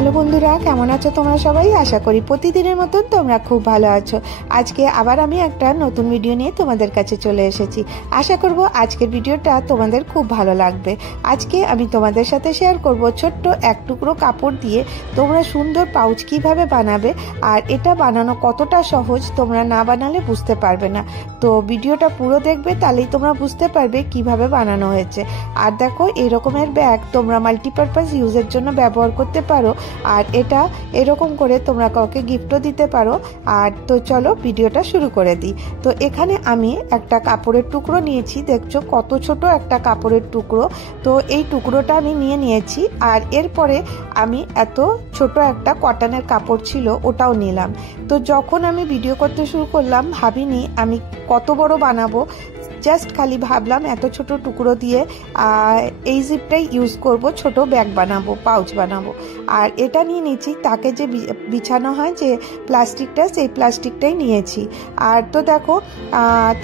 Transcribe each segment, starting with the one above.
Hello বন্ধুরা, কেমন আছো তোমরা সবাই? আশা করি প্রতিদিনের মতন তোমরা খুব ভালো আছো। আজকে আবার আমি একটা নতুন ভিডিও নিয়ে তোমাদের কাছে চলে এসেছি। আশা করব আজকের ভিডিওটা তোমাদের খুব ভালো লাগবে। আজকে আমি তোমাদের সাথে শেয়ার করব ছোট্ট এক টুকরো কাপড় দিয়ে তোমরা সুন্দর পাউচ কিভাবে বানাবে, আর এটা বানানো কতটা সহজ তোমরা না বানালে বুঝতে পারবে না। তো ভিডিওটা পুরো দেখবে, তাহলেই তোমরা বুঝতে পারবে কিভাবে বানানো হয়েছে। আর দেখো, এই রকমের ব্যাগ তোমরা মাল্টিপারপাস ইউজের জন্য ব্যবহার করতে পারো, আর এটা এরকম করে তোমরা কাউকে গিফটও দিতে পারো। আর তো চলো ভিডিওটা শুরু করে দিই। তো এখানে আমি একটা কাপড়ের টুকরো নিয়েছি, দেখছো কত ছোট একটা কাপড়ের টুকরো। তো এই টুকরোটা আমি নিয়েছি, আর এরপরে আমি এত ছোট একটা কটনের কাপড় ছিল, ওটাও নিলাম। তো যখন আমি ভিডিও করতে শুরু করলাম, ভাবিনি আমি কত বড় বানাবো। জাস্ট খালি ভাবলাম এত ছোট টুকরো দিয়ে এই জিপটাই ইউজ করব, ছোট ব্যাগ বানাবো, পাউচ বানাবো। আর এটা নিয়ে নিয়েছি, তাকে যে বিছানো হয় যে প্লাস্টিকটা, সেই প্লাস্টিকটাই নিয়েছি। আর তো দেখো,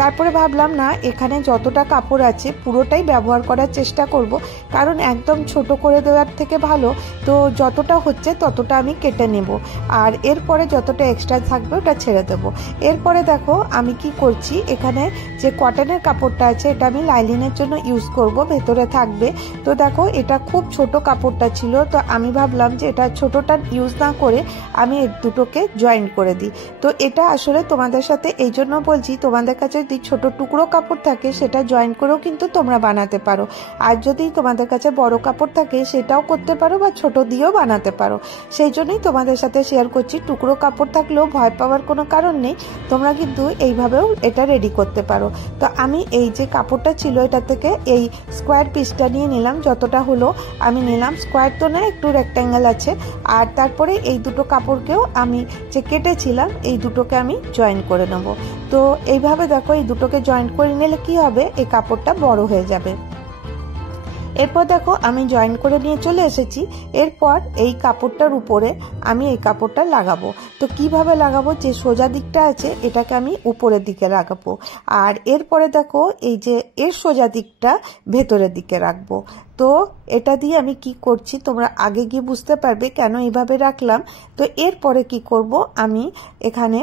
তারপরে ভাবলাম না, এখানে যতটা কাপড় আছে পুরোটাই ব্যবহার করার চেষ্টা করব, কারণ একদম ছোট করে দেওয়ার থেকে ভালো। তো যতটা হচ্ছে ততটা আমি কেটে নেব, আর এরপরে যতটা এক্সট্রা থাকবে ওটা ছেড়ে দেবো। এরপরে দেখো আমি কি করছি, এখানে যে কটনের কাপড়টা আছে এটা আমি লাইলিনের জন্য ইউজ করব, ভেতরে থাকবে। তো দেখো, এটা খুব ছোট কাপড়টা ছিল, তো আমি ভাবলাম যে এটা ছোটটা ইউজ না করে আমি এর দুটোকে জয়েন করে দিই। তো এটা আসলে তোমাদের সাথে এই জন্য বলছি, তোমাদের কাছে যদি ছোট টুকরো কাপড় থাকে সেটা জয়েন করেও কিন্তু তোমরা বানাতে পারো। আর যদি তোমাদের কাছে বড় কাপড় থাকে সেটাও করতে পারো, বা ছোট দিয়েও বানাতে পারো। সেই জন্যই তোমাদের সাথে শেয়ার করছি। টুকরো কাপড় থাকলেও ভয় পাওয়ার কোনো কারণ নেই, তোমরা কিন্তু এইভাবেও এটা রেডি করতে পারো। তো আমি এই যে কাপড়টা ছিল এটা থেকে এই স্কোয়ার পিসটা নিয়ে নিলাম, যতটা হলো আমি নিলাম। স্কোয়ার তো না, একটু রেক্ট্যাঙ্গেল আছে। আর তারপরে এই দুটো কাপড়কেও আমি যে কেটেছিলাম এই দুটোকে আমি জয়েন করে নেব। তো এইভাবে দেখো, এই দুটোকে জয়েন করে নিলে কি হবে, এই কাপড়টা বড় হয়ে যাবে। এরপর দেখো আমি জয়েন করে নিয়ে চলে এসেছি। এরপর এই কাপড়টার উপরে আমি এই কাপড়টা লাগাবো। তো কিভাবে লাগাবো, যে সোজা দিকটা আছে এটাকে আমি উপরের দিকে লাগাবো, আর এরপরে দেখো এই যে এর সোজা দিকটা ভেতরের দিকে রাখবো। তো এটা দিয়ে আমি কি করছি তোমরা আগে গিয়ে বুঝতে পারবে কেন এইভাবে রাখলাম। তো এরপরে কি করব, আমি এখানে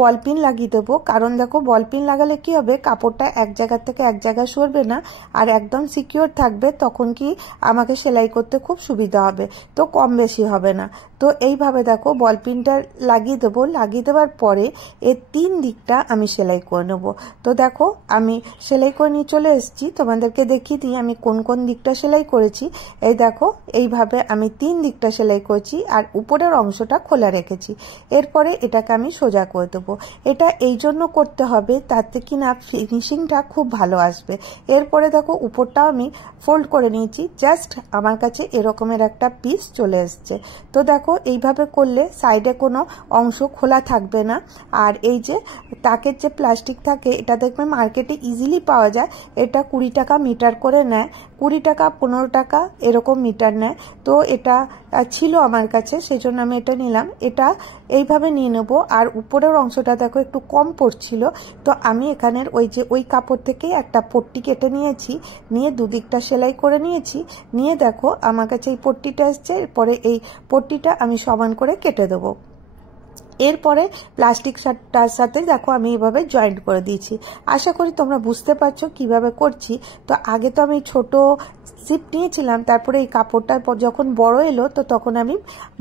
বল পিন লাগিয়ে দেবো। কারণ দেখো, বল পিন লাগালে কি হবে, কাপড়টা এক জায়গা থেকে এক জায়গায় সরবে না, আর একদম সিকিউর থাকবে। তখন কি আমাকে সেলাই করতে খুব সুবিধা হবে, তো কম বেশি হবে না। তো এইভাবে দেখো বল পিনটা লাগিয়ে দেবো। লাগিয়ে দেওয়ার পরে এর তিন দিকটা আমি সেলাই করে নেব। তো দেখো আমি সেলাই করে নিয়ে চলে এসেছি, তোমাদেরকে দেখিয়ে দিই আমি কোন কোন দিকটা সেলাই করেছি। এই দেখো, এইভাবে আমি তিন দিকটা সেলাই করেছি, আর উপরের অংশটা খোলা রেখেছি। এরপরে এটাকে আমি সোজা করে দেবো। এটা এই জন্য করতে হবে, তাতে কিনা ফিনিশিংটা খুব ভালো আসবে। এরপরে দেখো, উপরটাও আমি ফোল্ড করে নিয়েছি। জাস্ট আমার কাছে এরকমের একটা পিস চলে এসছে। তো দেখো, এইভাবে করলে সাইডে কোনো অংশ খোলা থাকবে না। আর এই যে তাকের যে প্লাস্টিক থাকে, এটা দেখবে মার্কেটে ইজিলি পাওয়া যায়। এটা 20 টাকা মিটার করে নেয়, 20 টাকা 15 টাকা এরকম মিটার নেয়। তো এটা ছিল আমার কাছে, সেজন্য আমি এটা নিলাম। এটা এইভাবে নিয়ে নেবো। আর উপরের অংশটা দেখো একটু কম পড়ছিল, তো আমি এখানের ওই কাপড় থেকে একটা পট্টি কেটে নিয়েছি, নিয়ে দুদিকটা সেলাই করে নিয়েছি। নিয়ে দেখো আমার কাছে এই পট্টিটা এসছে। এরপরে এই পট্টিটা আমি সমান করে কেটে দেবো। এরপরে প্লাস্টিকটার সাথে দেখো আমি এইভাবে জয়েন্ট করে দিয়েছি। আশা করি তোমরা বুঝতে পারছো কিভাবে করছি। তো আগে তো আমি ছোট জিপ নিয়েছিলাম, তারপরে এই কাপড়টা যখন বড় এলো তো তখন আমি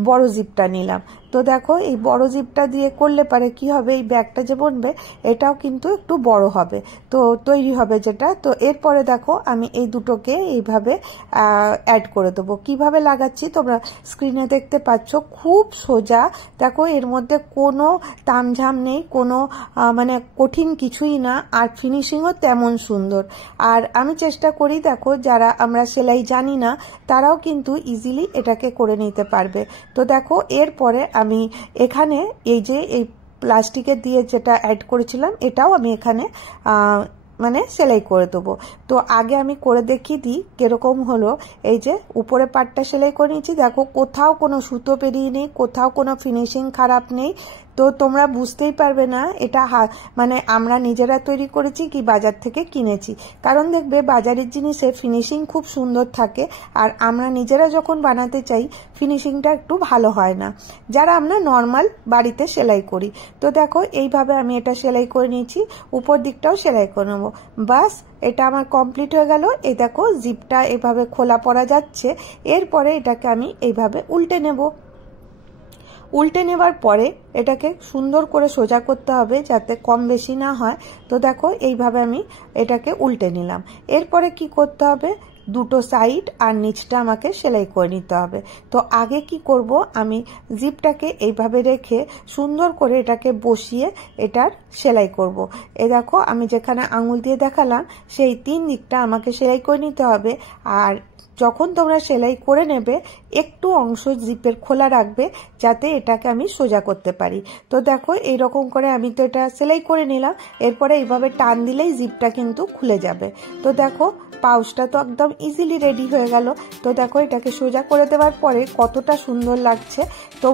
বড় জিপটা নিলাম। তো দেখো, এই বড় জিপটা দিয়ে করলে পারে কি হবে, এই ব্যাগটা যে বনবে এটাও কিন্তু একটু বড় হবে, তো তৈরি হবে যেটা। তো এরপরে দেখো আমি এই দুটোকে এইভাবে অ্যাড করে দেবো। কিভাবে লাগাচ্ছি তোমরা স্ক্রিনে দেখতে পাচ্ছ, খুব সোজা। দেখো, এর মধ্যে কোনো তামঝাম নেই, কোনো মানে কঠিন কিছুই না, আর ফিনিশিংও তেমন সুন্দর। আর আমি চেষ্টা করি, দেখো যারা আমরা সেলাই জানি না তারাও কিন্তু ইজিলি এটাকে করে নিতে পারবে। তো দেখো, এরপরে আমি এখানে এই যে এই প্লাস্টিকের দিয়ে যেটা অ্যাড করেছিলাম এটাও আমি এখানে মানে সেলাই করে দেবো। তো আগে আমি করে দেখিয়ে দিই কিরকম হলো। এই যে উপরে পাটটা সেলাই করে নিয়েছি, দেখো কোথাও কোনো সুতো পেরিয়ে নেই, কোথাও কোনো ফিনিশিং খারাপ নেই। তো তোমরা বুঝতেই পারবে না এটা মানে আমরা নিজেরা তৈরি করেছি কি বাজার থেকে কিনেছি, কারণ দেখবে বাজারের জিনিসে ফিনিশিং খুব সুন্দর থাকে আর আমরা নিজেরা যখন বানাতে চাই ফিনিশিংটা একটু ভালো হয় না, যারা আমরা নর্মাল বাড়িতে সেলাই করি। তো দেখো এইভাবে আমি এটা সেলাই করে নিয়েছি, উপর দিকটাও সেলাই করে নেবো। বাস এটা আমার কমপ্লিট হয়ে গেল। এই দেখো জিপটা এভাবে খোলা পড়া যাচ্ছে। এরপরে এটাকে আমি এইভাবে উল্টে নেব। উল্টে নেবার পরে এটাকে সুন্দর করে সোজা করতে হবে যাতে কম বেশি না হয়। তো দেখো এইভাবে আমি এটাকে উল্টে নিলাম। এরপরে কি করতে হবে, দুটো সাইড আর নিচটা আমাকে সেলাই করে নিতে হবে। তো আগে কি করব, আমি জিপটাকে এইভাবে রেখে সুন্দর করে এটাকে বসিয়ে এটার সেলাই করব। এই দেখো আমি যেখানে আঙুল দিয়ে দেখালাম সেই 3 দিকটা আমাকে সেলাই করে নিতে হবে। আর যখন তোমরা সেলাই করে নেবে একটু অংশ জিপের খোলা রাখবে যাতে এটাকে আমি সোজা করতে পারি। তো দেখো এইরকম করে আমি তো এটা সেলাই করে নিলাম। এরপরে এইভাবে টান দিলেই জিপটা কিন্তু খুলে যাবে। তো দেখো পাউচটা তো একদম ইজিলি রেডি হয়ে গেল। তো দেখো এটাকে সোজা করে দেওয়ার পরে কতটা সুন্দর লাগছে। তো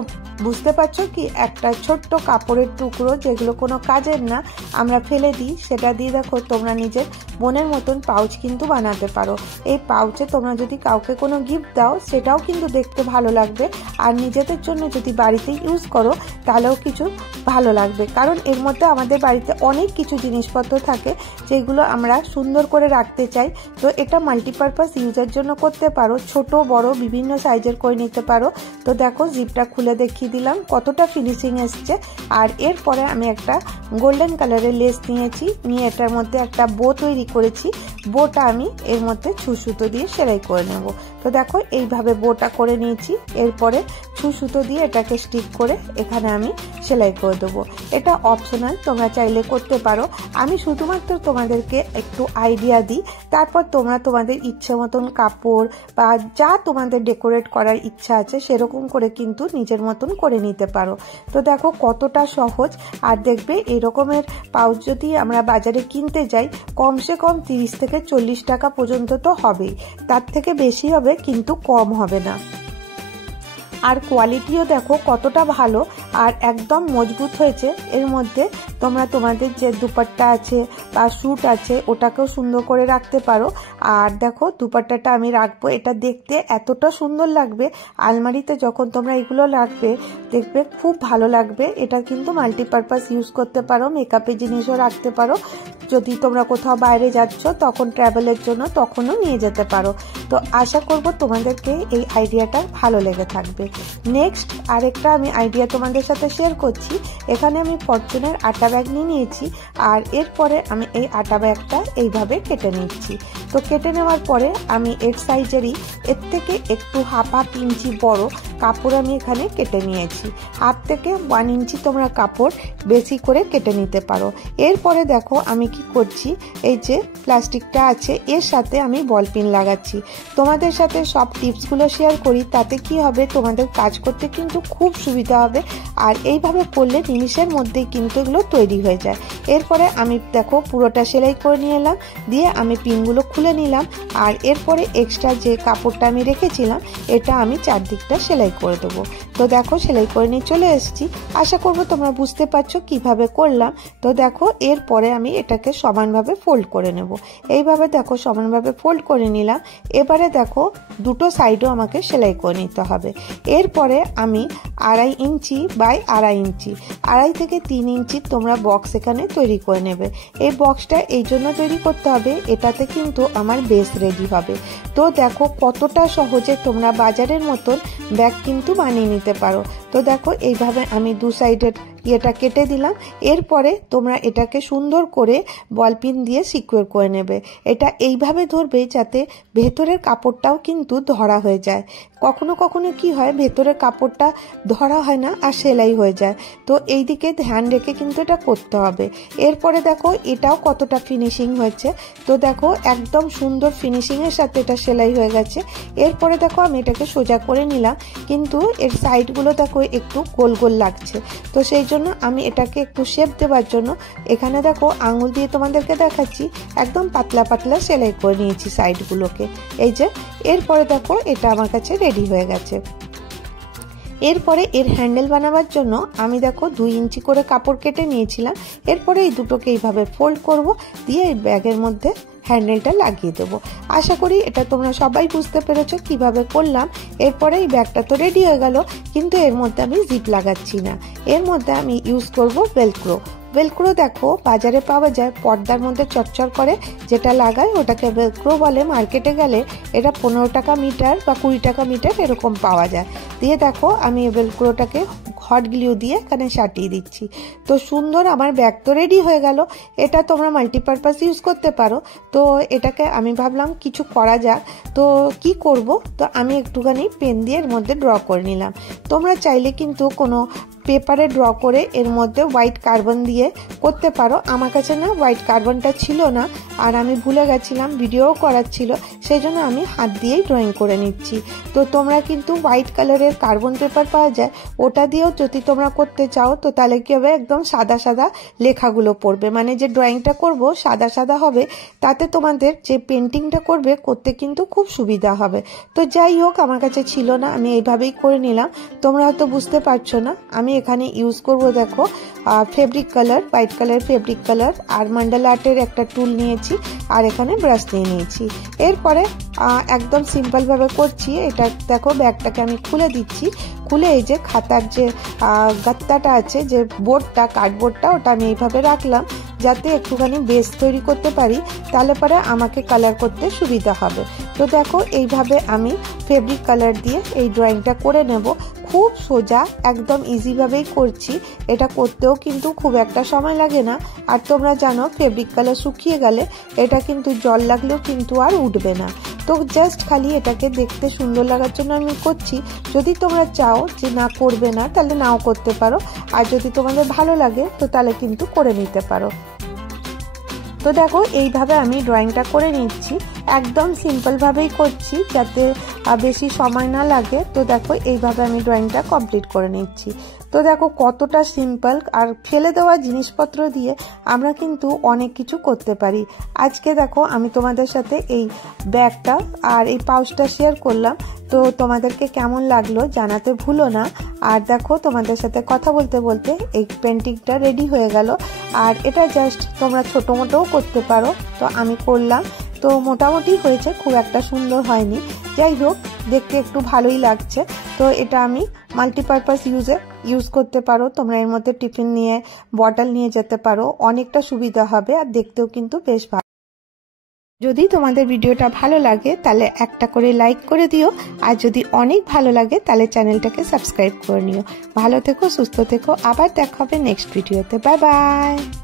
বুঝতে পারছো কি, একটা ছোট্ট কাপড়ের টুকরো যেগুলো কোনো কাজের না আমরা ফেলে দিই, সেটা দিয়ে দেখো তোমরা নিজের মনের মতন পাউচ কিন্তু বানাতে পারো। এই পাউচে তোমরা যদি কাউকে কোনো গিফট দাও সেটাও কিন্তু দেখতে ভালো লাগবে, আর নিজেদের জন্য যদি বাড়িতে ইউজ করো তাহলেও কিছু ভালো লাগবে, কারণ এর মধ্যে আমাদের বাড়িতে অনেক কিছু জিনিসপত্র থাকে যেগুলো আমরা সুন্দর করে রাখতে চাই। তো এটা মাল্টিপারপাস ইউজের জন্য করতে পারো, ছোট বড় বিভিন্ন সাইজের করে নিতে পারো। তো দেখো জিপটা খুলে দেখিয়ে দিলাম কতটা ফিনিশিং এসছে। আর এরপরে আমি একটা গোল্ডেন কালারের লেস নিয়েছি, নিয়ে এটার মধ্যে একটা বো তৈরি করেছি। বোটা আমি এর মধ্যে সুতো দিয়ে সেলাই করে নেব। তো দেখো এইভাবে বোটা করে নিয়েছি। এরপরে সুতো দিয়ে এটাকে স্টিক করে এখানে আমি সেলাই করে দেবো। এটা অপশনাল, তোমরা চাইলে করতে পারো। আমি শুধুমাত্র তোমাদেরকে একটু আইডিয়া দিই, তারপর তোমরা তোমাদের ইচ্ছে মতন কাপড় বা যা তোমাদের ডেকোরেট করার ইচ্ছা আছে সেরকম করে কিন্তু নিজের মতন করে নিতে পারো। তো দেখো কতটা সহজ। আর দেখবে এরকমের পাউচ যদি আমরা বাজারে কিনতে যাই কমসে কম 30 থেকে 40 টাকা পর্যন্ত তো হবেই, তার থেকে বেশি হবে কিন্তু কম হবে না। আর কোয়ালিটিও দেখো কতটা ভালো আর একদম মজবুত হয়েছে। এর মধ্যে তোমরা তোমাদের যে দুপাট্টা আছে বা স্যুট আছে ওটাকেও সুন্দর করে রাখতে পারো। আর দেখো দুপাট্টাটা আমি রাখবো, এটা দেখতে এতটা সুন্দর লাগবে, আলমারিতে যখন তোমরা এগুলো রাখবে দেখবে খুব ভালো লাগবে। এটা কিন্তু মাল্টিপারপাস ইউজ করতে পারো, মেকআপের জিনিসও রাখতে পারো, যদি তোমরা কোথাও বাইরে যাচ্ছ তখন ট্রাভেলের জন্য তখনও নিয়ে যেতে পারো। তো আশা করব তোমাদেরকে এই আইডিয়াটা ভালো লেগে থাকবে। নেক্সট আরেকটা আমি আইডিয়া তোমাদের সাথে শেয়ার করছি। এখানে আমি ফরচুনের আটা ব্যাগ নিয়ে নিয়েছি, আর এরপরে আমি এই আটা ব্যাগটা এইভাবে কেটে নিচ্ছি। তো কেটে নেওয়ার পরে আমি এর সাইজেরই এর থেকে একটু হাফ ইঞ্চি বড় কাপড় আমি এখানে কেটে নিয়েছি। হাফ থেকে 1 ইঞ্চি তোমরা কাপড় বেশি করে কেটে নিতে পারো। এরপরে দেখো আমি কি করছি, এই যে প্লাস্টিকটা আছে এর সাথে আমি বল পিন লাগাচ্ছি। তোমাদের সাথে সব টিপসগুলো শেয়ার করি, তাতে কি হবে তোমাদের কাজ করতে কিন্তু খুব সুবিধা হবে। আর এইভাবে করলে নিমিষের মধ্যেই কিন্তু এগুলো তৈরি হয়ে যায়। এরপরে আমি দেখো পুরোটা সেলাই করে নিয়ে এলাম, দিয়ে আমি পিনগুলো খুলে নিলাম। আর এরপরে এক্সট্রা যে কাপড়টা আমি রেখেছিলাম এটা আমি চারদিকটা সেলাই করে দেবো। তো দেখো সেলাই করে নিয়ে চলে এসেছি। আশা করবো তোমরা বুঝতে পারছো কিভাবে করলাম। তো দেখো এরপরে আমি এটাকে সমানভাবে ফোল্ড করে নেব। এইভাবে দেখো সমানভাবে ফোল্ড করে নিলাম। এবারে দেখো দুটো সাইডও আমাকে সেলাই করে নিতে হবে। এরপরে আমি 2.5 ইঞ্চি বাই 2.5 ইঞ্চি 2.5 থেকে 3 ইঞ্চি তোমরা বক্স এখানে তৈরি করে নেবে। এই বক্সটা এই জন্য তৈরি করতে হবে, এটাতে কিন্তু আমার বেস রেডি হবে। তো দেখো কতটা সহজে তোমরা বাজারের মতন ব্যাগ কিন্তু বানিয়ে নিতে পারো। তো দেখো এইভাবে আমি দু সাইডের এটা কেটে দিলাম। এরপরে তোমরা এটাকে সুন্দর করে বলপিন দিয়ে সিকিউর করে নেবে। এটা এইভাবে ধরবে যাতে ভেতরের কাপড়টাও কিন্তু ধরা হয়ে যায়। কখনো কখনো কি হয় ভেতরের কাপড়টা ধরা হয় না আর সেলাই হয়ে যায়, তো এই দিকে ধ্যান রেখে কিন্তু এটা করতে হবে। এরপরে দেখো এটাও কতটা ফিনিশিং হয়েছে। তো দেখো একদম সুন্দর ফিনিশিংয়ের সাথে এটা সেলাই হয়ে গেছে। এরপরে দেখো আমি এটাকে সোজা করে নিলাম, কিন্তু এর সাইডগুলো দেখো একটু গোল গোল লাগছে। তো সেই জন্য আমি এটাকে একটু শেপ দেওয়ার জন্য এখানে দেখো আঙুল দিয়ে তোমাদেরকে দেখাচ্ছি, একদম পাতলা পাতলা সেলাই করে নিয়েছি সাইডগুলোকে। এই যে এরপরে দেখো এটা আমার কাছে রেডি হয়ে গেছে। এরপরে এর হ্যান্ডেল বানাবার জন্য আমি দেখো 2 ইঞ্চি করে কাপড় কেটে নিয়েছিলাম। এরপরে এই দুটোকে এইভাবে ফোল্ড করব, দিয়ে এই ব্যাগের মধ্যে হ্যান্ডেলটা লাগিয়ে দেবো। আশা করি এটা তোমরা সবাই বুঝতে পেরেছো কিভাবে করলাম। এরপরে এই ব্যাগটা তো রেডি হয়ে গেল, কিন্তু এর মধ্যে আমি জিপ লাগাচ্ছি না, এর মধ্যে আমি ইউজ করব ভেলক্রো। ভেলক্রো দেখো বাজারে পাওয়া যায়, পর্দার মধ্যে চটচর করে যেটা লাগায় ওটাকে ভেলক্রো বলে। মার্কেটে গেলে এটা 15 টাকা মিটার বা 20 টাকা মিটার এরকম পাওয়া যায়। দিয়ে দেখো আমি ভেলক্রোটাকে হট গ্লু দিয়ে এখানে সাটিয়ে দিচ্ছি। তো সুন্দর আমার ব্যাগ তো রেডি হয়ে গেল। এটা তোমরা মাল্টিপারপাস ইউজ করতে পারো। তো এটাকে আমি ভাবলাম কিছু করা যাক, তো কি করব, তো আমি একটুখানি পেন দিয়ে এর মধ্যে ড্র করে নিলাম। তোমরা চাইলে কিন্তু কোনো পেপারে ড্র করে এর মধ্যে হোয়াইট কার্বন দিয়ে করতে পারো। আমার কাছে না হোয়াইট কার্বনটা ছিল না, আর আমি ভুলে গেছিলাম, ভিডিও করার ছিল, সেই জন্য আমি হাত দিয়েই ড্রয়িং করে নিচ্ছি। তো তোমরা কিন্তু হোয়াইট কালারের কার্বন পেপার পাওয়া যায়, ওটা দিয়েও যদি তোমরা করতে চাও তো তাহলে কি হবে, একদম সাদা সাদা লেখাগুলো পড়বে, মানে যে ড্রয়িংটা করব সাদা সাদা হবে, তাতে তোমাদের যে পেন্টিংটা করতে কিন্তু খুব সুবিধা হবে। তো যাই হোক, আমার কাছে ছিল না, আমি এইভাবেই করে নিলাম। তোমরা হয়তো বুঝতে পারছো না, আমি এখানে ইউজ করব দেখো fabric colour, white colour fabric colour, আর মান্ডালা আর্টের একটা টুল নিয়েছি, আর এখানে ব্রাশ নিয়ে নিয়েছি। এরপরে একদম সিম্পল ভাবে করছি। এটা দেখো ব্যাগটাকে আমি খুলে দিচ্ছি, খুলে এই যে খাতার যে গাত্তাটা আছে, যে বোর্ডটা, কার্ডবোর্ডটা, ওটা আমি এইভাবে রাখলাম যাতে একটুখানি বেস তৈরি করতে পারি, তাহলে পরে আমাকে কালার করতে সুবিধা হবে। তো দেখো এইভাবে আমি ফেব্রিক কালার দিয়ে এই ড্রয়িংটা করে নেব। খুব সোজা, একদম ইজিভাবেই করছি। এটা করতেও কিন্তু খুব একটা সময় লাগে না। আর তোমরা জানো ফেব্রিক কালার শুকিয়ে গেলে এটা কিন্তু জল লাগলেও কিন্তু আর উঠবে না। তো জাস্ট খালি এটাকে দেখতে সুন্দর লাগার জন্য আমি করছি। যদি তোমরা চাও যে না করবে না, তাহলে নাও করতে পারো, আর যদি তোমাদের ভালো লাগে তো তাহলে কিন্তু করে নিতে পারো। তো দেখো এইভাবে আমি ড্রয়িংটা করে নিচ্ছি, একদম সিম্পল ভাবেই করছি যাতে বেশি সময় না লাগে। তো দেখো এইভাবে আমি ড্রয়িংটা কমপ্লিট করে নিচ্ছি। তো দেখো কতটা সিম্পল, আর ফেলে দেওয়া জিনিসপত্র দিয়ে আমরা কিন্তু অনেক কিছু করতে পারি। আজকে দেখো আমি তোমাদের সাথে এই ব্যাগটা আর এই পাউচটা শেয়ার করলাম। তো তোমাদেরকে কেমন লাগলো জানাতে ভুলো না। আর দেখো তোমাদের সাথে কথা বলতে বলতে এই পেন্টিংটা রেডি হয়ে গেল। আর এটা জাস্ট তোমরা ছোটো মোটোও করতে পারো, তো আমি করলাম। তো মোটামুটি হয়েছে, খুব একটা সুন্দর হয়নি, যাই হোক দেখতে একটু ভালোই লাগছে। তো এটা আমি মাল্টিপারপাস ইউজ করতে পারো। তোমরা এর মধ্যে টিফিন নিয়ে, বটল নিয়ে যেতে পারো, অনেকটা সুবিধা হবে, আর দেখতেও কিন্তু বেশ ভালো। যদি তোমাদের ভিডিওটা ভালো লাগে তাহলে একটা করে লাইক করে দিও, আর যদি অনেক ভালো লাগে তাহলে চ্যানেলটাকে সাবস্ক্রাইব করে নিও। ভালো থেকো, সুস্থ থেকো, আবার দেখা হবে নেক্সট ভিডিওতে। Bye bye.